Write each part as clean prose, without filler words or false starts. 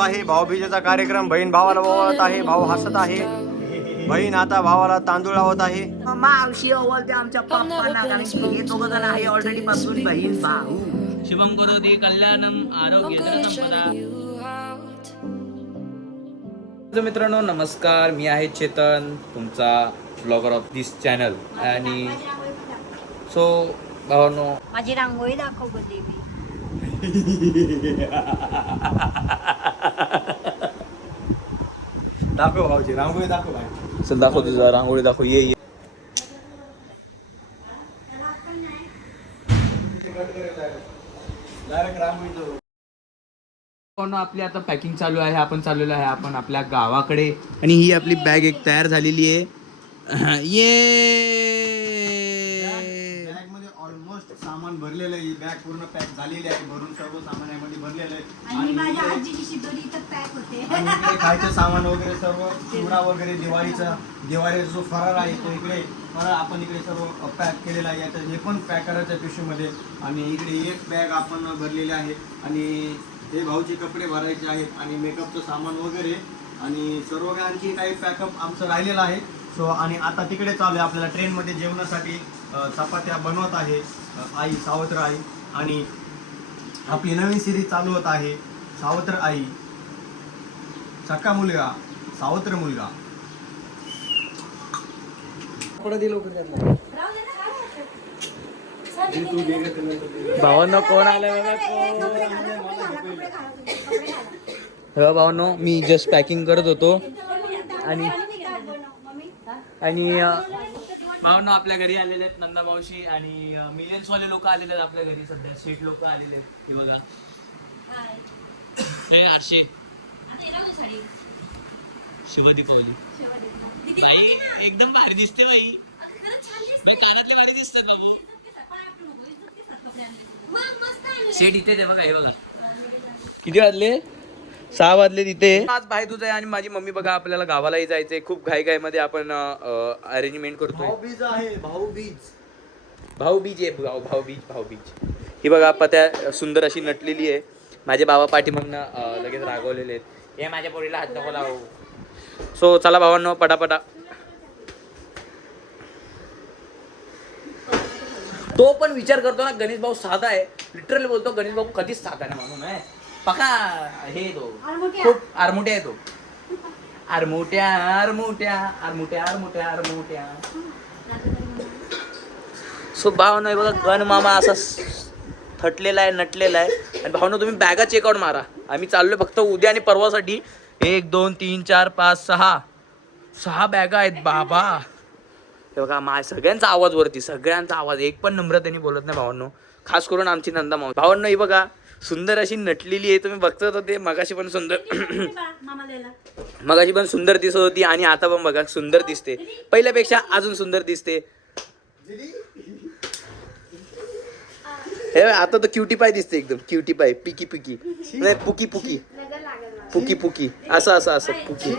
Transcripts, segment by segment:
आहे भाऊबीजेचा कार्यक्रम. बहीण भावाला ओवाळत आहे, भाऊ हसत आहे. बहीण आता भावाला तांदूळ लावत आहे. मावशी ओवाळते आमच्या पप्पांना, कारण की हे दोघं जण आहे ऑलरेडी पासून बहीण भाऊ. शुभम करोति कल्याणम आरोग्य संपदा. मित्रांनो नमस्कार, मी आहे चेतन, तुमचा ब्लॉगर ऑफ दिस चॅनल. आणि सो भावांनो, माझी रांगोळी दाखव गं देवी. दाखव भाऊजी रांगोळी दाखव भाई. चल दाखव तुझा रांगोळी दाखव. ये आपली आता पॅकिंग चालू आहे. आपण चाललेलो आहे आपण आपल्या गावाकडे. आणि ही आपली बॅग एक तयार झालेली आहे. ये बॅग मध्ये ऑलमोस्ट सामान भरलेलं आहे. ही बॅग पूर्ण पॅक झालेली आहे. भरून सर्व सामान यामध्ये भरलेलं आहे. आणि माझ्या आजीची शिदोरी इथं पॅक होते. आणि इकडे खायचं सामान वगैरे सर्व चिवडा वगैरे दिवाळीचा जो फराळ आहे तो इकडे फराळ आपण इकडे सर्व पॅक केलेला आहे. याचं हे पण पॅक करायचं आहे पिशवीमध्ये. आणि इकडे एक बॅग आपण भरलेली आहे. आणि हे भाऊचे कपडे भरायचे आहेत आणि मेकअपचं सामान वगैरे आणि सर्व काही आणखी काही पॅकअप आमचं राहिलेलं आहे. सो आणि आता तिकडे चालू आहे आपल्याला ट्रेनमध्ये जेवणासाठी. चपात्या बनवत आहे आई, सावत्र आई. आणि आपली नवीन सिरीज चालू होत आहे, सावत्र आई, सक्का मुलगा, सावत्र मुलगा. भावांनो कोण आलंय बघा. भावांनो मी जस्ट पॅकिंग करत होतो. आणि भावांनो आपल्या घरी आलेले आहेत नंदा मावशी आणि मिलियन्स वाले लोक आलेले आहेत आपल्या घरी. सध्या सेट लोक आलेले आहेत. हे बघा हे आरशे शिवाजी कोहली बाई एकदम भारी दिसते बाई. कानातले भारी दिसतात बाबू. सेट इथे दे बघा. हे बघा किती वाजले, 6 वाजले तिथे. आज बाहेर तुझं आहे आणि माझी मम्मी बघा आपल्याला गावालाही जायचंय. खूप घाई मध्ये आपण अरेंजमेंट करतोय. भाऊबीज आहे, भाऊबीज आहे. भाऊबीज ही बघा पत्या सुंदर अशी नटलेली आहे. माझे बाबा पाठीमागनं लगेच रागवलेले आहेत. हे माझ्या पोरीला हात नको लावू. सो चला भावांनो पटापटा. तो पण विचार करतो ना गणेश भाऊ साधा आहे. लिटरली बोलतो गणेश भाऊ कधीच साधा नाही म्हणून आहे. पका हे तो खूप आरमोट्या आहे तो. आरमोट्या. सो भावनो आहे बघा गण मामा असा थटलेला आहे, नटलेला आहे. आणि भावनो तुम्ही बॅगा चेकआउट मारा. आम्ही चाललोय फक्त उद्या आणि परवासाठी. 1 2 3 4 5 6 बॅगा आहेत बाबा. हे बघा सगळ्यांचा आवाज वरती, सगळ्यांचा आवाज. एक पण नम्र त्यांनी बोलत नाही भावांनो. खास करून आमची नंदा मावशी. भावांनो ही बघा सुंदर अशी नटलेली आहे. तुम्ही बघता तर ते मगाशी पण सुंदर दिसत होती आणि आता पण बघा सुंदर दिसते. पहिल्यापेक्षा अजून सुंदर दिसते. हे आता तर क्युटी पाय दिसते, एकदम क्युटी पाय. पिकी नाही पुकी असं पुकी.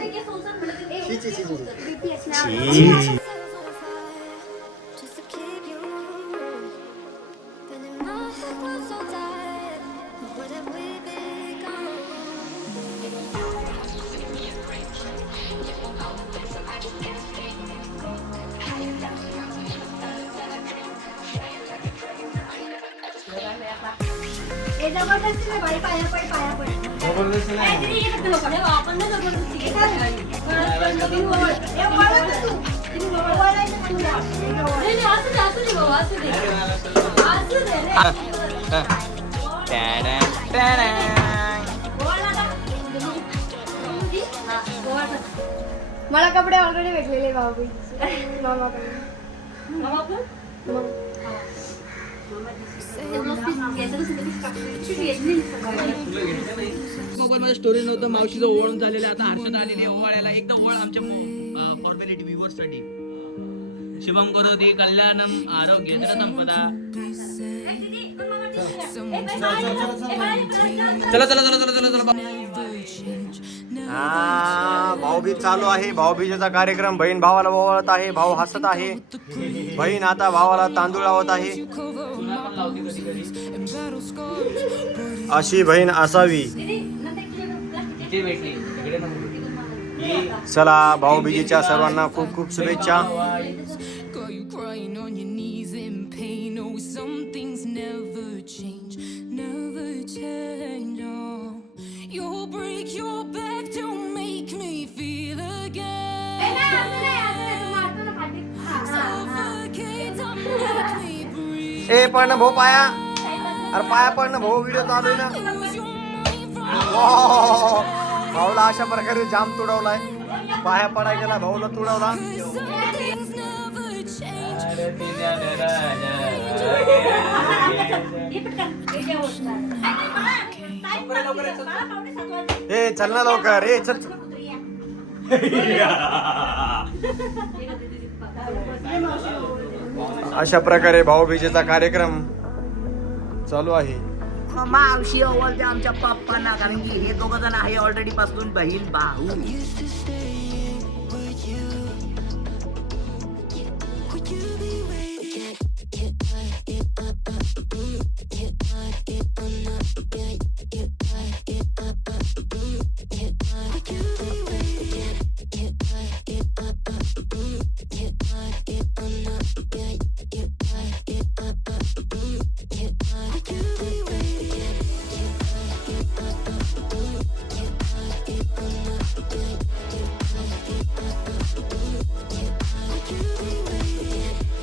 मला कपडे ऑलरेडी भेटलेले भाऊबीज मोबाईल स्टोरेज नव्हतं. मावशीचं ओळख झालेलं आता हर्षद आलेली ओवाळ्याला. एकदा ओवाळ आमच्या फॉर्मॅलिटी व्ह्यूअर्स साठी. शुभम करोति कल्याणम आरोग्य संपदा. चला. भाऊबीज चालू आहे. भाऊबीजेचा कार्यक्रम. बहीण भावाला ओवाळत आहे, भाऊ हसत आहे. बहीण आता भावाला तांदूळ लावत आहे. अशी बहीण असावी. इथे भेटली इकडे चला भाऊबीजेच्या सर्वांना खूप खूप शुभेच्छा. Got you crying on your knees in pain. Oh, some things never change, never change. Oh, you'll break your back to make me feel again. Suffocate to make me breathe. ए पण भाऊ पाया, अरे पाया पण भाऊ, व्हिडिओ चालू आहे ना. Lose your mind from वाह! भाऊला अशा प्रकारे जाम तुडवलाय, पाया पडाय गेला भाऊला तुडवला. some things never change. ए चल ना लवकर, ए चल. अशा प्रकारे भाऊबीजेचा कार्यक्रम चालू आहे. मावशी ओवाळते आमच्या पप्पांना, कारण की हे दोघ जण आहे ऑलरेडी पासून बहीण भाऊ.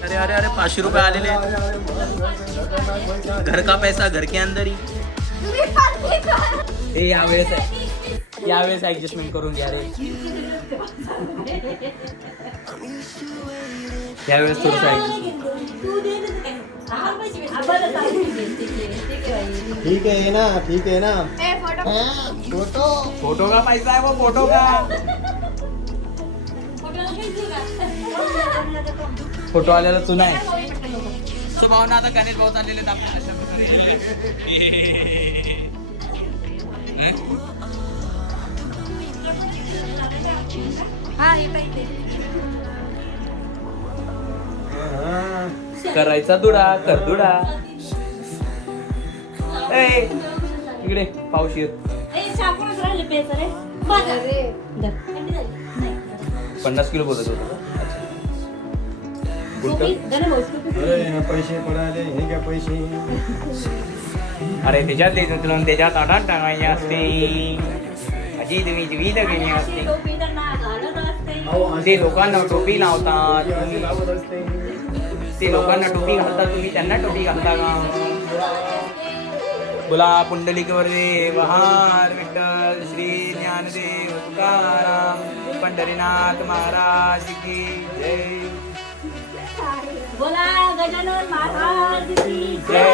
अरे अरे अरे 500 रुपये आलेले आहेत. घर का पैसा घर के अंदर ही. हे यावेळेस आहे, यावेळेस ऍडजस्टमेंट करून घ्या रे. यावेळेस थोडस ठीक आहे ना, ठीक आहे ना. फोटो का पैसा आहे वो, फोटो का. फोटो आलेला चुना आहे. सो भावना आता गणेश भाऊ चाललेले आहेत आपल्या अशा करायचा दुडा कर दुडा. ए इकडे पाऊस येत. 50 किलो बोलत होतो. पैसे पडाले, हे काय पैसे. अरे त्याच्यात द्यायचं तुला, त्याच्यात आठात टाकायचे असते. अजी तुम्ही विविध घेणे असते. ते लोकांना टोपी लावतात, ते लोकांना टोपी घालतात, तुम्ही त्यांना टोपी घालता का. बोला पुंडलिकवरदे बहार विठ्ठल श्री ज्ञानदेव तुकाराम पंढरीनाथ महाराज की जय. बोला गजानन महाराज की जय.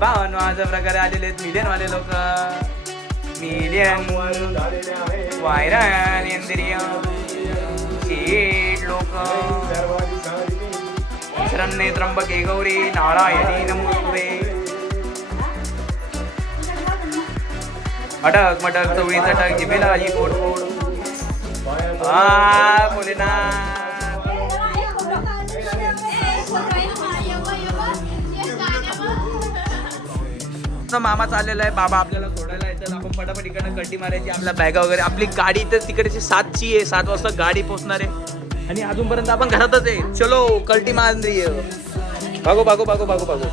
भावांनो अशा प्रकारे आलेले आहेत मिलियन वाले लोक. मिलियन वायरन इंद्रिय शीट लोक. शरण्ये त्र्यंबके गौरी नारायणी नमोस्तुते. अटक मटक चवळी चटक जिभेला ही पोट पोट. भोलेनाथ. मामा चाललेला आहे, बाबा आपल्याला सोडायला येतात. आपण फटाफट इकडनं कड्डी मारायची, आपल्या बॅगा वगैरे. आपली गाडी तर तिकडची 7ची आहे, 7 वाजता गाडी पोहोचणार आहे आणि अजूनपर्यंत आपण घरातच आहे. चलो कल्टी मांद्री भागो भागो भागो भागो भागो.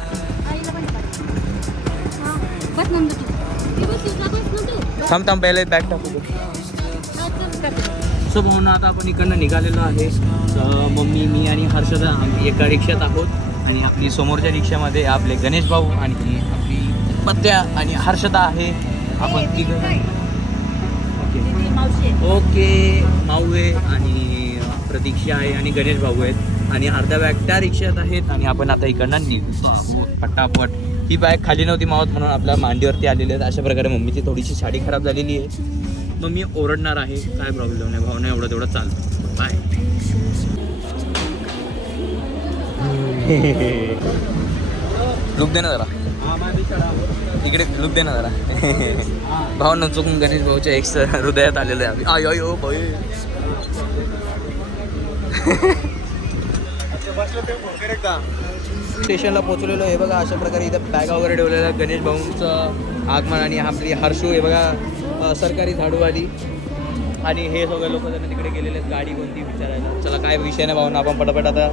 थांब थांब पहिले बॅग टाकू. सो भाऊ ना आता आपण इकडनं निघालेलो आहे. मम्मी मी आणि हर्षदा आम्ही एका रिक्षात आहोत आणि आपली समोरच्या रिक्षामध्ये आपले गणेश भाऊ आणि आपली पत्त्या आणि हर्षदा आहे. आपण तिघं ओके माऊ आहे आणि प्रतीक्षा आहे आणि गणेश भाऊ आहेत आणि अर्धा बॅग त्या रिक्षात आहेत आणि आपण आता इकडनं निघतो पटापट. ही बॅग खाली नव्हती मावत म्हणून आपल्या मांडीवरती आलेली आहेत. अशा प्रकारे मम्मीची थोडीशी साडी खराब झालेली आहे. मम्मी ओरडणार आहे, काय प्रॉब्लेम नाही, भावना एवढं तेवढं चालतं. बाय. लुक दे ना जरा इकडे, लुक दे ना जरा. भावना चुकून गणेश भाऊच्या एक हृदयात आलेलं आहे. आय आय ओ भाई वाचलं ते फोन कर एकदा. स्टेशनला पोहोचलेलो हे बघा. अशा प्रकारे इथं बॅगा वगैरे ठेवलेल्या आहेत. गणेश भाऊंचं आगमन आणि आपली हर्षू हे बघा सरकारी झाडूवाली आणि हे सगळे लोक त्यांना तिकडे गेलेले आहेत गाडी कोणती विचारायला. चला काय विषय नाही भाऊन आपण पटापट आता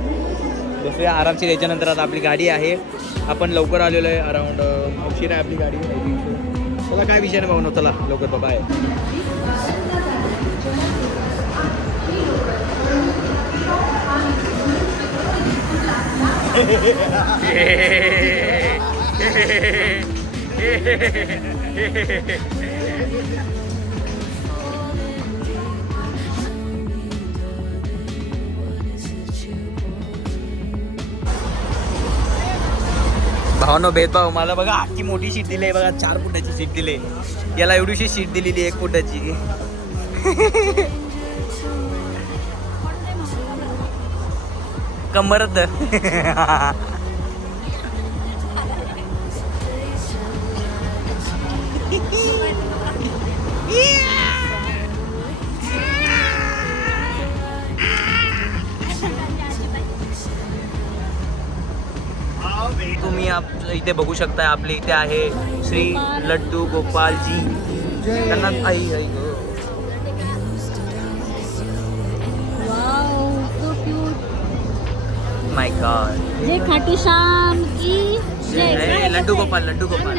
बसूया आरामशीर. याच्यानंतर आता आपली गाडी आहे. आपण लवकर आलेलो आहे. अराउंड उशीर आहे आपली गाडी. चला काय विषय नाही भाऊन. चला लवकर बाबा आहे. भावनो भेदभाव. मला बघा आखी मोठी सीट दिली आहे बघा. 4 फुटाची सीट दिली. याला एवढीशी सीट दिलेली 1 फुटाची. कंबरच तुम्ही इथे बघू शकता. आपल्या इथे आहे श्री लड्डू गोपालजी. त्यांना आई आई गो. माय गॉड. जय खाटू श्याम की जय. लड्डू गोपाल लड्डू गोपाल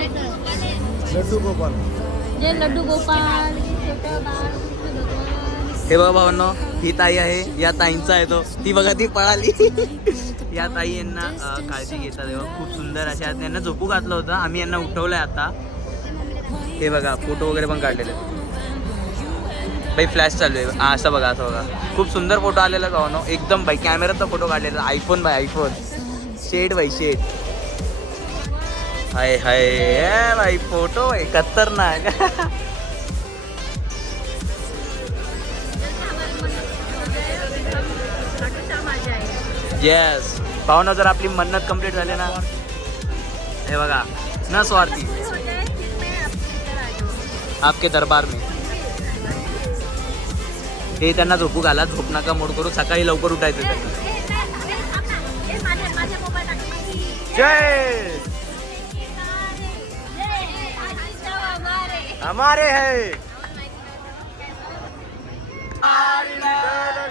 लड्डू गोपाल. जय लड्डू गोपाल. छोटं बाळ कृष्ण भगवान. हे बघा भावांनो ही ताई आहे. या ताईंचा आहे तो. ती बघा ती पळाली. या ताई यांना काळजी घेतात तेव्हा. खूप सुंदर अशा यांना झोपू घातलं होतं. आम्ही यांना उठवलंय आता. हे बघा फोटो वगैरे पण काढलेले बाई. फ्लॅश चालू आहे. असं बघा असं बघा. खूप सुंदर फोटो आलेला भावांनो. एकदम बाई कॅमेराचा फोटो काढलेला. आयफोन बाई आयफोन. शेड बाई शेड. हाय हाय बाई फोटो आहे खतरनाक. येस भावना. जर आपली मन्नत कंप्लीट झाली ना. हे बघा न स्वार्थी आपके दरबार में. हे त्यांना झोपू घाला. झोप नका मोड करू. सकाळी लवकर उठायचं त्यांना. जय हमारे है.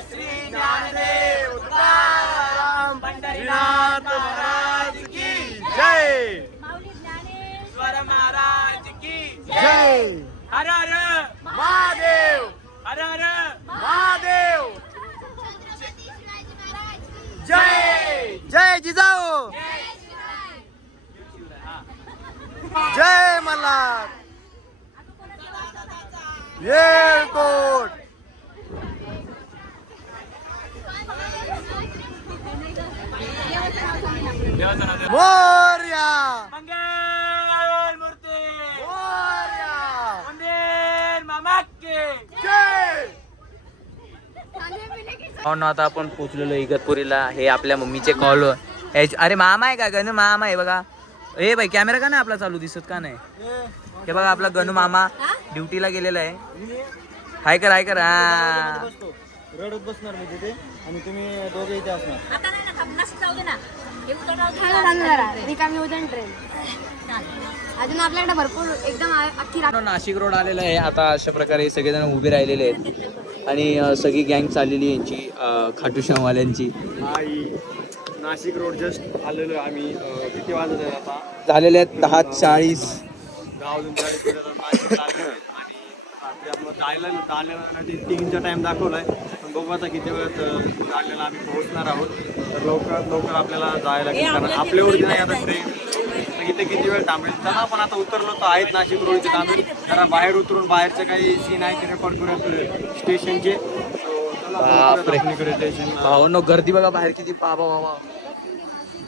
श्री ज्ञानदेव तुकाराम पंढरीनाथ महाराज की जय. ज्ञानेश्वर महाराज की जय. हर हर महादेव. हर हर महादेव. जय जय जिजाऊ. जय मल्हार. येळकोट. मोरया. मंगल मूर्ती. मोरया. मंदिर मामा के जय. आता आपण पोचलेलो इगतपुरीला. हे आपल्या मम्मीचे कॉल. अरे मामा आहे का गणू मामा आहे बघा. ए भाई कॅमेरा का नाही आपला चालू दिसत का नाही. हे बघा आपला गणू मामा ड्युटीला गेलेला आहे. हाय कर हाय कर. हा रडत बसणार मी तिथे आणि तुम्ही दोघे इथे असणार. अजून आपल्याकडे भरपूर एकदम अख्खी नाशिक रोड आलेला आहे. आता अशा प्रकारे सगळेजण उभे राहिलेले आहेत आणि सगळी गँग चाललेली यांची खाटूश्यामवाल्यांची. नाशिक रोड जस्ट आलेलो आहे आम्ही. किती वाजत आहे आता. झालेले आहेत 10:40. गावातून नाशिक आणि आपलं जायला 3चा टाइम दाखवला आहे. पण बघू आता किती वेळात जायला आम्ही पोहोचणार आहोत. तर लवकरात लवकर आपल्याला जायला लागेल कारण आपल्यावरती नाही आता ट्रेन. तर इथे किती वेळ थांबेल. चला आपण आता उतरलो तर आहेत नाशिक रोडचे थांबेल. कारण बाहेर उतरून बाहेरचे काही सीन आहे ते रेकॉर्ड करूया स्टेशनचे. भावांनो गर्दी बघा बाहेर किती. बाबा बाबा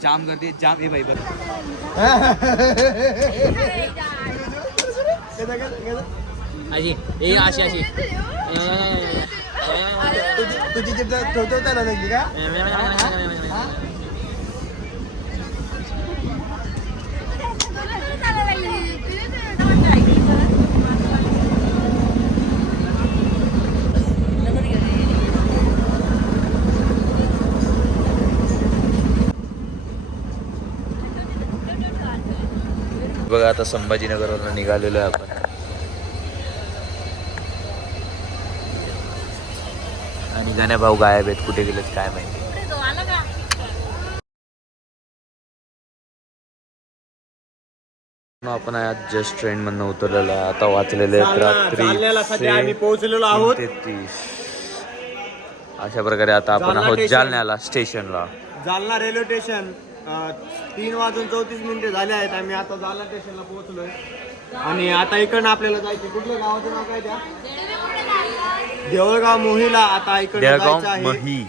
जाम गर्दी जाम. हे बाई बरं अशी ए अशी अशी तुझी ठेवता ना नक्की का. बघा आता संभाजीनगरवरून निघालेलो आहे आपण आणि गण्या भाऊ गायब आहेत, कुठे गेलेत काय माहिती. आपण आज जस्ट ट्रेन मधनं उतरलेलो आहे. आता वाचलेले जालन्याला सध्या आम्ही पोहोचलेलो आहोत. 3:33. अशा प्रकारे आता आपण जालना आहोत स्टेशन. जालन्याला स्टेशनला. जालना रेल्वे स्टेशन 3:34 झाले आहेत. आम्ही आता जालना स्टेशनला पोहोचलोय आणि आता इकडनं आपल्याला जायचे. कुठल्या गावाचं नाव काय त्या? देवळगाव मोहीला. आता इकडनं देवळगाव जायचं आहे. मही.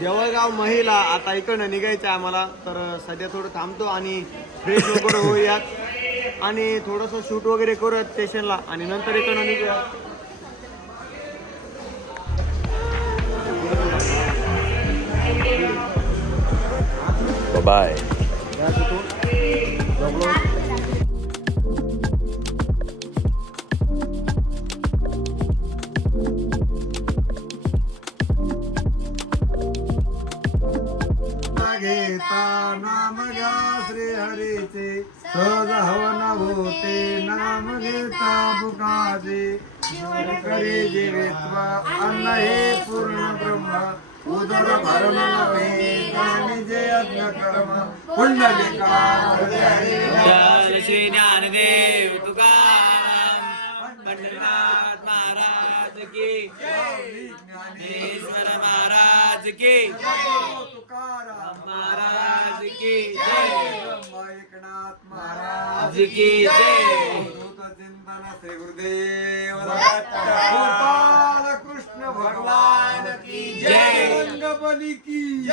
देवळगाव महिला. आता इकडनं निघायचं आहे आम्हाला. तर सध्या थोडं थांबतो आणि फ्रेश वगैरे होऊयात आणि थोडंसं शूट वगैरे करूयात स्टेशनला आणि नंतर इकडनं निघूया. बाय. घेता नाम घ्या श्री हरीचे सहज हवन होते. नाम घेता बुकाचे करे जीवित्वा अन्न हे पूर्ण ब्रह्म. उदर भरण नव्हे आणि जे यज्ञ कर्म पुंडलिका श्री ज्ञानदेव तुकाराम पंढरीनाथ महाराज की जय. ज्ञानेश्वर महाराज की जय. तुकाराम महाराज की जय. एकनाथ महाराज की जय. चिंतन श्री गुरुदेव गोपाल कृष्ण भगवान की जय. रंगबली की जय.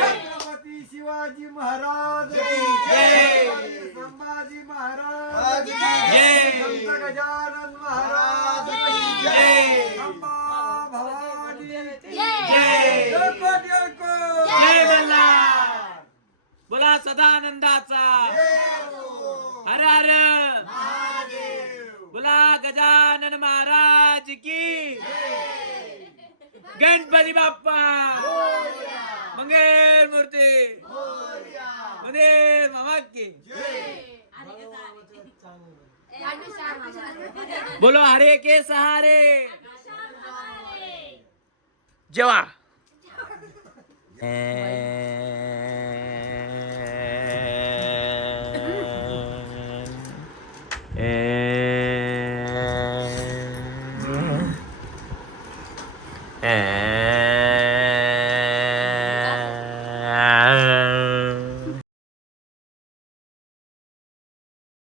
छत्रपती शिवाजी महाराज की जय. संभाजी महाराज की जय. संत गजानन महाराज की जय. अंबा भवानी की जय. जळकोट जळकोट जय मल्हार. बोला सदानंदाचा हर हर बोला गजानन महाराज की गणपती बाप्पा मंगल मूर्ती मंदिर मामा की बोलो हरे के सहारे. जेवा